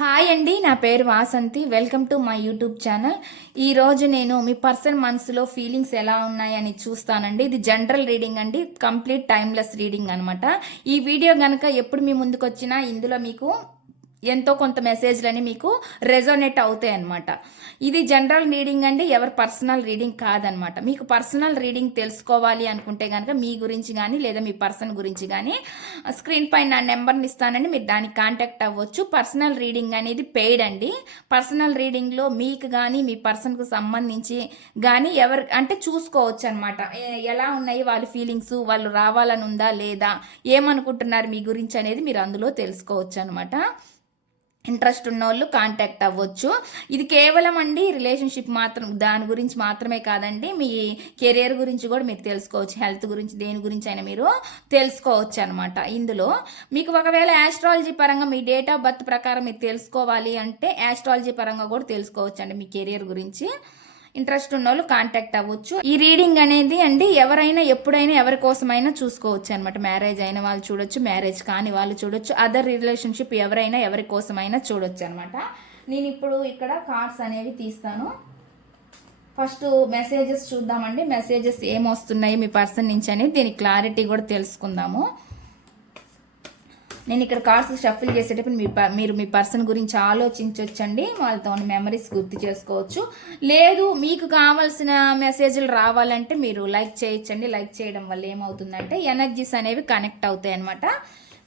Hi అండి నా పేరు Vasanthi. Welcome to my YouTube channel. ఈరోజు నేను మీ పర్సన్ మనసులో ఫీలింగ్స్ ఎలా ఉన్నాయని చూస్తానండి. ఇది జనరల్ రీడింగ్ అండి కంప్లీట్ టైమ్లెస్ రీడింగ్ అనమాట ఈ వీడియో కనుక ఎప్పుడు మీ ముందుకు వచ్చినా ఇందులో మీకు ఎంతో కొంత మెసేజ్లని మీకు రెజోనేట్ అవుతాయి అనమాట ఇది జనరల్ రీడింగ్ అండి ఎవరి పర్సనల్ రీడింగ్ కాదనమాట మీకు పర్సనల్ రీడింగ్ తెలుసుకోవాలి అనుకుంటే కనుక మీ గురించి కానీ లేదా మీ పర్సన్ గురించి కానీ స్క్రీన్ పైన నా నెంబర్ని ఇస్తానండి మీరు దానికి కాంటాక్ట్ అవ్వచ్చు. పర్సనల్ రీడింగ్ అనేది పెయిడ్ అండి. పర్సనల్ రీడింగ్లో మీకు కానీ మీ పర్సన్కు సంబంధించి కానీ ఎవరు అంటే చూసుకోవచ్చు అనమాట ఎలా ఉన్నాయి వాళ్ళ ఫీలింగ్స్ వాళ్ళు రావాలని ఉందా లేదా? ఏమనుకుంటున్నారు మీ గురించి అనేది మీరు అందులో తెలుసుకోవచ్చు అనమాట ఇంట్రెస్ట్ ఉన్న వాళ్ళు కాంటాక్ట్ అవ్వచ్చు. ఇది కేవలం అండి రిలేషన్షిప్ మాత్రం దాని గురించి మాత్రమే కాదండి. మీ కెరియర్ గురించి కూడా మీకు తెలుసుకోవచ్చు. హెల్త్ గురించి దేని గురించి అయినా మీరు తెలుసుకోవచ్చు అనమాట ఇందులో మీకు ఒకవేళ యాస్ట్రాలజీ పరంగా మీ డేట్ ఆఫ్ బర్త్ ప్రకారం మీరు తెలుసుకోవాలి అంటే యాస్ట్రాలజీ పరంగా కూడా తెలుసుకోవచ్చు అండి మీ కెరియర్ గురించి. ఇంట్రెస్ట్ ఉన్న వాళ్ళు కాంటాక్ట్ అవ్వచ్చు. ఈ రీడింగ్ అనేది అండి ఎవరైనా ఎప్పుడైనా ఎవరి కోసమైనా చూసుకోవచ్చు అనమాట మ్యారేజ్ అయిన వాళ్ళు చూడొచ్చు మ్యారేజ్ కాని వాళ్ళు చూడొచ్చు అదర్ రిలేషన్షిప్ ఎవరైనా ఎవరి కోసమైనా చూడొచ్చు అనమాట నేను ఇప్పుడు ఇక్కడ కార్డ్స్ అనేవి తీస్తాను. ఫస్ట్ మెసేజెస్ చూద్దామండి. మెసేజెస్ ఏమొస్తున్నాయి మీ పర్సన్ నుంచి అనేది దీని క్లారిటీ కూడా తెలుసుకుందాము. నేను ఇక్కడ కార్డ్స్ షఫిల్ చేసేటప్పుడు మీ ప- మీరు మీ పర్సన్ గురించి ఆలోచించవచ్చండి వాళ్ళతో ఉన్న మెమరీస్ గుర్తు చేసుకోవచ్చు. లేదు మీకు కావాల్సిన మెసేజ్లు రావాలంటే మీరు లైక్ చేయొచ్చండి. లైక్ చేయడం వల్ల ఏమవుతుందంటే ఎనర్జీస్ అనేవి కనెక్ట్ అవుతాయి అనమాట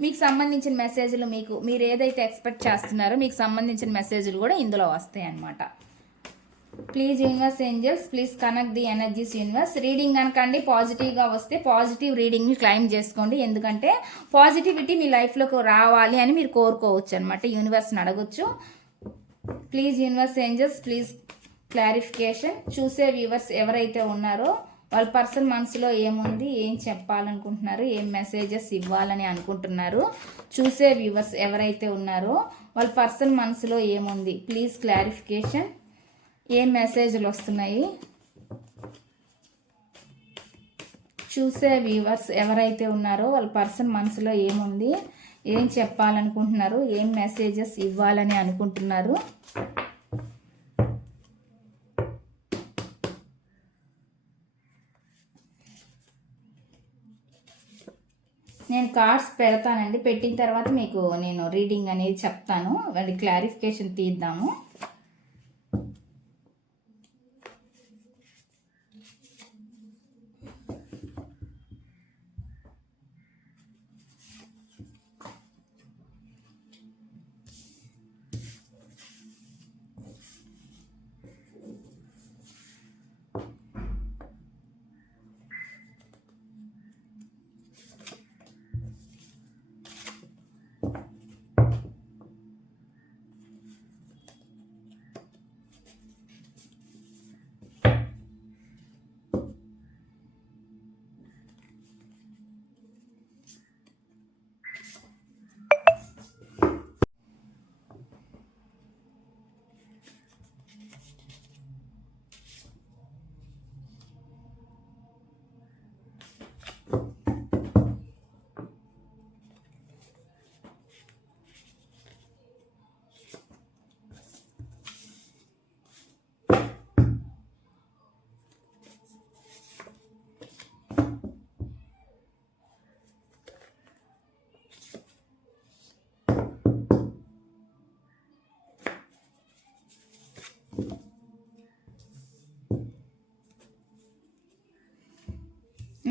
మీకు సంబంధించిన మెసేజ్లు మీకు మీరు ఏదైతే ఎక్స్పెక్ట్ చేస్తున్నారో మీకు సంబంధించిన మెసేజ్లు కూడా ఇందులో వస్తాయి అన్నమాట please universe angels please connect the energies universe reading అనకండి పాజిటివ్గా వస్తే పాజిటివ్ రీడింగ్ని క్లైమ్ చేసుకోండి. ఎందుకంటే పాజిటివిటీ మీ లైఫ్లోకి రావాలి అని మీరు కోరుకోవచ్చు అనమాట యూనివర్స్ని అడగొచ్చు. Please universe angels please clarification చూసే వ్యూవర్స్ ఎవరైతే ఉన్నారో వాళ్ళ పర్సన్ మనసులో ఏముంది ఏం చెప్పాలనుకుంటున్నారు ఏం మెసేజెస్ ఇవ్వాలని అనుకుంటున్నారు చూసే వ్యూవర్స్ ఎవరైతే ఉన్నారో వాళ్ళ పర్సన్ మనసులో ఏముంది ప్లీజ్ క్లారిఫికేషన్ ఏం మెసేజ్లు వస్తున్నాయి? చూసే వ్యూవర్స్ ఎవరైతే ఉన్నారో వాళ్ళ పర్సన్ మనసులో ఏముంది? ఏం చెప్పాలనుకుంటున్నారు? ఏం మెసేజెస్ ఇవ్వాలని అనుకుంటున్నారు? నేను కార్డ్స్ పెడతానండి. పెట్టిన తర్వాత మీకు నేను రీడింగ్ అనేది చెప్తాను. అది క్లారిఫికేషన్ తీద్దాము.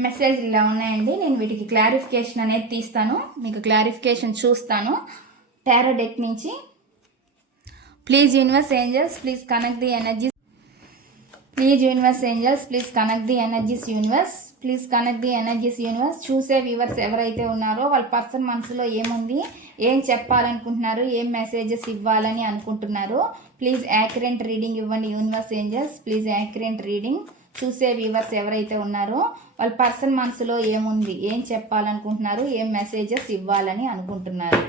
మెసేజ్ ఇలా ఉన్నాయండి. నేను వీటికి క్లారిఫికేషన్ అనేది తీస్తాను. మీకు క్లారిఫికేషన్ చూస్తాను. టారో డెక్ నుంచి. Please universe angels please connect the energies please universe angels please connect the energies universe please connect the energies universe చూసే వ్యూవర్స్ ఎవరైతే ఉన్నారో వాళ్ళ పర్సన్ మనసులో ఏముంది? ఏం చెప్పాలనుకుంటున్నారు? ఏం మెసేజెస్ ఇవ్వాలని అనుకుంటున్నారు? ప్లీజ్ యాక్యురెంట్ రీడింగ్ ఇవ్వండి universe angels please accurate reading చూసే వ్యూవర్స్ ఎవరైతే ఉన్నారో వాళ్ళ పర్సన్ మనసులో ఏముంది ఏం చెప్పాలనుకుంటున్నారు ఏం మెసేజెస్ ఇవ్వాలని అనుకుంటున్నారు.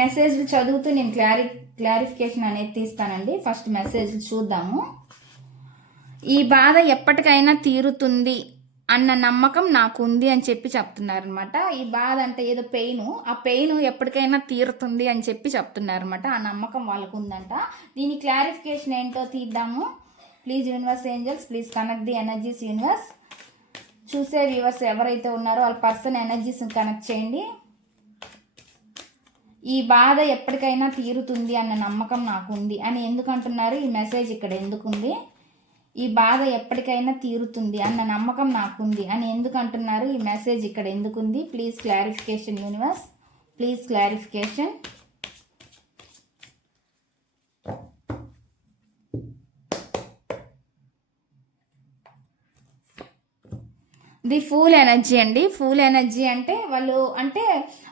మెసేజ్లు చదువుతూ నేను క్లారి క్లారిఫికేషన్ అనేది తీస్తానండి. ఫస్ట్ మెసేజ్ చూద్దాము. ఈ బాధ ఎప్పటికైనా తీరుతుంది అన్న నమ్మకం నాకు ఉంది అని చెప్పి చెప్తున్నారనమాట ఈ బాధ అంటే ఏదో పెయిన్. ఆ పెయిన్ ఎప్పటికైనా తీరుతుంది అని చెప్పి చెప్తున్నారనమాట ఆ నమ్మకం వాళ్ళకు ఉందంట దీని క్లారిఫికేషన్ ఏంటో తీద్దాము. Please universe angels please connect the energies universe. చూసే వ్యూవర్స్ ఎవరైతే ఉన్నారో వాళ్ళ పర్సన్ ఎనర్జీస్ కనెక్ట్ చేయండి. ఈ బాధ ఎప్పటికైనా తీరుతుంది అన్న నమ్మకం నాకు ఉంది అని ఎందుకంటున్నారు? ఈ మెసేజ్ ఇక్కడ ఎందుకుంది? ఈ బాధ ఎప్పటికైనా తీరుతుంది అన్న నమ్మకం నాకుంది అని ఎందుకు అంటున్నారు? ఈ మెసేజ్ ఇక్కడ ఎందుకుంది? Please clarification universe please clarification the fool energy అండి. ఫూల్ ఎనర్జీ అంటే వాళ్ళు అంటే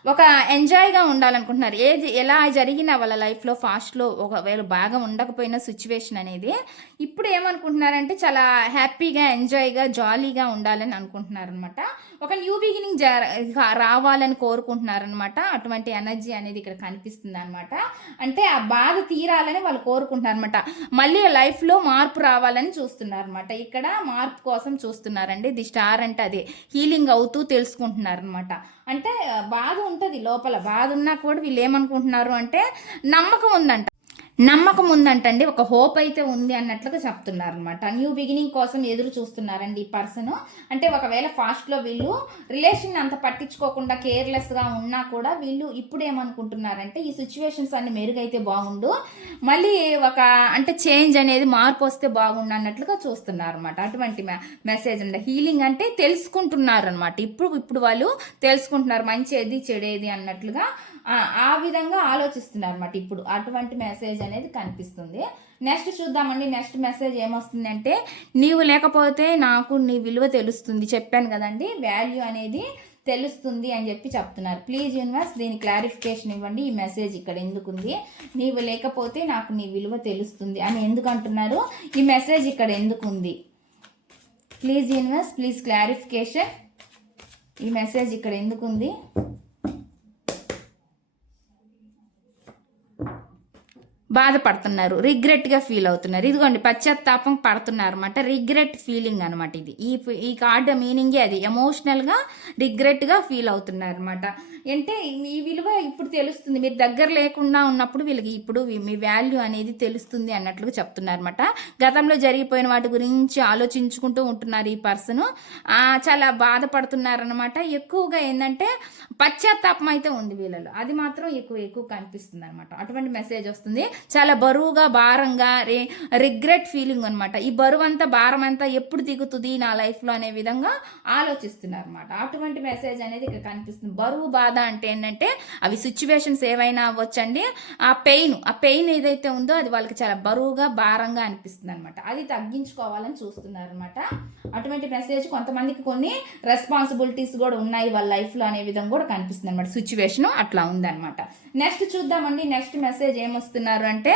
ఒక ఎంజాయ్గా ఉండాలనుకుంటున్నారు. ఏది ఎలా జరిగినా వాళ్ళ లైఫ్లో ఫాస్ట్లో ఒకవేళ బాగా ఉండకపోయిన సిచ్యువేషన్ అనేది ఇప్పుడు ఏమనుకుంటున్నారంటే చాలా హ్యాపీగా ఎంజాయ్గా జాలీగా ఉండాలని అనుకుంటున్నారనమాట. ఒక న్యూ బిగినింగ్ జ రావాలని కోరుకుంటున్నారనమాట. అటువంటి ఎనర్జీ అనేది ఇక్కడ కనిపిస్తుంది అనమాట అంటే ఆ బాధ తీరాలని వాళ్ళు కోరుకుంటున్నారు అనమాట మళ్ళీ లైఫ్లో మార్పు రావాలని చూస్తున్నారనమాట. ఇక్కడ మార్పు కోసం చూస్తున్నారండి. ది స్టార్ అంటే అదే. హీలింగ్ అవుతూ తెలుసుకుంటున్నారనమాట. అంటే బాధ ఉంటుంది లోపల. బాధ ఉన్నా కూడా వీళ్ళు ఏమనుకుంటున్నారు అంటే నమ్మకం ఉందంట. నమ్మకం ఉందంటండి ఒక హోప్ అయితే ఉంది అన్నట్లుగా చెప్తున్నారు అనమాట న్యూ బిగినింగ్ కోసం ఎదురు చూస్తున్నారండి ఈ పర్సన్. అంటే ఒకవేళ ఫాస్ట్లో వీళ్ళు రిలేషన్ అంత పట్టించుకోకుండా కేర్లెస్గా ఉన్నా కూడా వీళ్ళు ఇప్పుడు ఏమనుకుంటున్నారంటే ఈ సిచ్యువేషన్స్ అన్ని మెరుగైతే బాగుండు మళ్ళీ ఒక అంటే చేంజ్ అనేది మార్పు వస్తే బాగుండు అన్నట్లుగా చూస్తున్నారు అనమాట అటువంటి మెసేజ్ అండి హీలింగ్ అంటే తెలుసుకుంటున్నారు అనమాట ఇప్పుడు ఇప్పుడు వాళ్ళు తెలుసుకుంటున్నారు మంచి ఏది చెడేది అన్నట్లుగా ఆ విధంగా ఆలోచిస్తున్నారు అనమాట ఇప్పుడు అటువంటి మెసేజ్ అనేది కనిపిస్తుంది. నెక్స్ట్ చూద్దామండి. నెక్స్ట్ మెసేజ్ ఏమొస్తుందంటే నీవు లేకపోతే నాకు నీ విలువ తెలుస్తుంది. చెప్పాను కదండి. వాల్యూ అనేది తెలుస్తుంది అని చెప్పి చెప్తున్నారు. ప్లీజ్ యూనివర్స్ దీని క్లారిఫికేషన్ ఇవ్వండి. ఈ మెసేజ్ ఇక్కడ ఎందుకుంది? నీవు లేకపోతే నాకు నీ విలువ తెలుస్తుంది అని ఎందుకు అంటున్నారు? ఈ మెసేజ్ ఇక్కడ ఎందుకుంది? ప్లీజ్ యూనివర్స్ ప్లీజ్ క్లారిఫికేషన్ ఈ మెసేజ్ ఇక్కడ ఎందుకుంది? బాధపడుతున్నారు రిగ్రెట్గా ఫీల్ అవుతున్నారు. ఇదిగోండి పశ్చాత్తాపం పడుతున్నారు అనమాట రిగ్రెట్ ఫీలింగ్ అనమాట ఇది. ఈ ఈ కార్డు మీనింగే అది. ఎమోషనల్గా రిగ్రెట్గా ఫీల్ అవుతున్నారు అనమాట అంటే మీ విలువ ఇప్పుడు తెలుస్తుంది. మీరు దగ్గర లేకుండా ఉన్నప్పుడు వీళ్ళకి ఇప్పుడు మీ వాల్యూ అనేది తెలుస్తుంది అన్నట్లుగా చెప్తున్నారు అనమాట గతంలో జరిగిపోయిన వాటి గురించి ఆలోచించుకుంటూ ఉంటున్నారు ఈ పర్సన్ చాలా బాధపడుతున్నారనమాట ఎక్కువగా ఏంటంటే పశ్చాత్తాపం అయితే ఉంది వీళ్ళలో. అది మాత్రం ఎక్కువ ఎక్కువ కనిపిస్తుంది అనమాట అటువంటి మెసేజ్ వస్తుంది. చాలా బరువుగా భారంగా రే రిగ్రెట్ ఫీలింగ్ అనమాట ఈ బరువు అంతా భారం అంతా ఎప్పుడు దిగుతుంది నా లైఫ్లో అనే విధంగా ఆలోచిస్తున్నారు అనమాట అటువంటి మెసేజ్ అనేది ఇక్కడ కనిపిస్తుంది. బరువు బాధ అంటే ఏంటంటే అవి సిచ్యువేషన్స్ ఏవైనా అవ్వచ్చండి. ఆ పెయిన్ ఆ పెయిన్ ఏదైతే ఉందో అది వాళ్ళకి చాలా బరువుగా భారంగా అనిపిస్తుంది అనమాట అది తగ్గించుకోవాలని చూస్తున్నారు అనమాట అటువంటి మెసేజ్ కొంతమందికి కొన్ని రెస్పాన్సిబిలిటీస్ కూడా ఉన్నాయి వాళ్ళ లైఫ్లో అనే విధంగా కూడా కనిపిస్తుంది అనమాట సిచ్యువేషన్ అట్లా ఉందన్నమాట. నెక్స్ట్ చూద్దామండి. నెక్స్ట్ మెసేజ్ ఏమొస్తున్నారు అంటే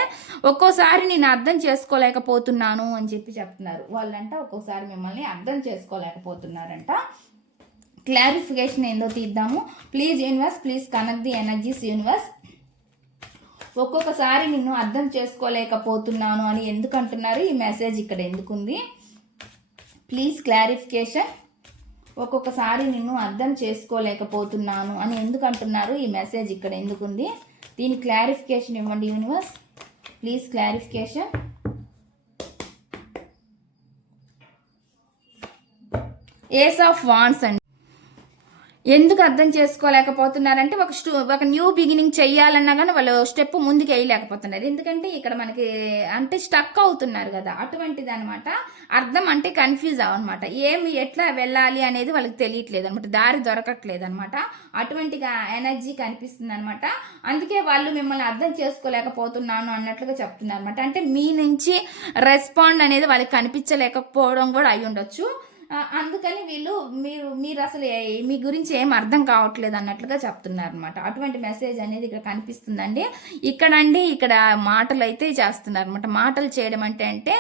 ఒక్కోసారి నేను అర్థం చేసుకోలేకపోతున్నాను అని చెప్పి చెప్తున్నారు. వాళ్ళంట ఒక్కోసారి మిమ్మల్ని అర్థం చేసుకోలేకపోతున్నారంట. క్లారిఫికేషన్ ఏందో తీద్దాము. Please universe please connect the energies universe. ఒక్కొక్కసారి నిన్ను అర్థం చేసుకోలేకపోతున్నాను అని ఎందుకు అంటున్నారు? ఈ మెసేజ్ ఇక్కడ ఎందుకుంది? Please clarification. ఒక్కొక్కసారి నిన్ను అర్థం చేసుకోలేకపోతున్నాను అని ఎందుకు అంటున్నారు? ఈ మెసేజ్ ఇక్కడ ఎందుకుంది? దీని క్లారిఫికేషన్ ఇవ్వండి universe. Please clarification ace of wands అండి ఎందుకు అర్థం చేసుకోలేకపోతున్నారంటే ఒక స్టూ ఒక న్యూ బిగినింగ్ చెయ్యాలన్నా కానీ వాళ్ళు స్టెప్ ముందుకు వేయలేకపోతున్నారు ఎందుకంటే ఇక్కడ మనకి అంటే స్టక్ అవుతున్నారు కదా అటువంటిది అనమాట అర్థం అంటే కన్ఫ్యూజ్ అవన్నమాట ఏమి ఎట్లా వెళ్ళాలి అనేది వాళ్ళకి తెలియట్లేదు అనమాట దారి దొరకట్లేదు అనమాట అటువంటిగా ఎనర్జీ కనిపిస్తుంది అనమాట అందుకే వాళ్ళు మిమ్మల్ని అర్థం చేసుకోలేకపోతున్నాను అన్నట్లుగా చెప్తున్నారు అనమాట అంటే మీ నుంచి రెస్పాండ్ అనేది వాళ్ళకి కనిపించలేకపోవడం కూడా అయి ఉండొచ్చు అందుకని వీళ్ళు మీరు మీరు అసలు మీ గురించి ఏం అర్థం కావట్లేదు అన్నట్లుగా చెప్తున్నారు అనమాట అటువంటి మెసేజ్ అనేది ఇక్కడ కనిపిస్తుందండి. ఇక్కడ అండి ఇక్కడ మాటలు అయితే చేస్తున్నారు అనమాట మాటలు చేయడం అంటే అంటే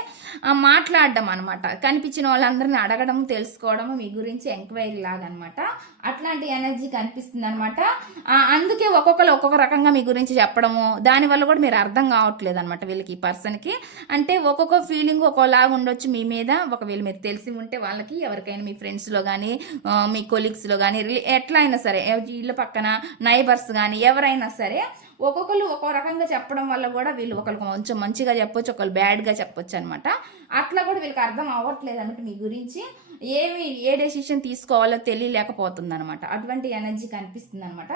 మాట్లాడడం అనమాట కనిపించిన వాళ్ళందరిని అడగడం తెలుసుకోవడం మీ గురించి ఎంక్వైరీ లాగా అనమాట అట్లాంటి ఎనర్జీ కనిపిస్తుంది అనమాట అందుకే ఒక్కొక్కరు ఒక్కొక్క రకంగా మీ గురించి చెప్పడము దానివల్ల కూడా మీరు అర్థం కావట్లేదు అనమాట వీళ్ళకి ఈ పర్సన్కి అంటే ఒక్కొక్క ఫీలింగ్ ఒక్కోలాగా ఉండొచ్చు మీ మీద ఒకవేళ మీరు తెలిసి ఉంటే వాళ్ళకి ఎవరికైనా మీ ఫ్రెండ్స్లో కానీ మీ కొలీగ్స్లో కానీ ఎట్లా అయినా సరే వీళ్ళ పక్కన నైబర్స్ కానీ ఎవరైనా సరే ఒక్కొక్కరు ఒక్కో రకంగా చెప్పడం వల్ల కూడా వీళ్ళు ఒకరికి కొంచెం మంచిగా చెప్పొచ్చు ఒకళ్ళు బ్యాడ్గా చెప్పొచ్చు అనమాట అట్లా కూడా వీళ్ళకి అర్థం అవ్వట్లేదు అనమాట మీ గురించి. ఏమి ఏ డెసిషన్ తీసుకోవాలో తెలియలేకపోతుంది అనమాట అటువంటి ఎనర్జీ కనిపిస్తుంది అనమాట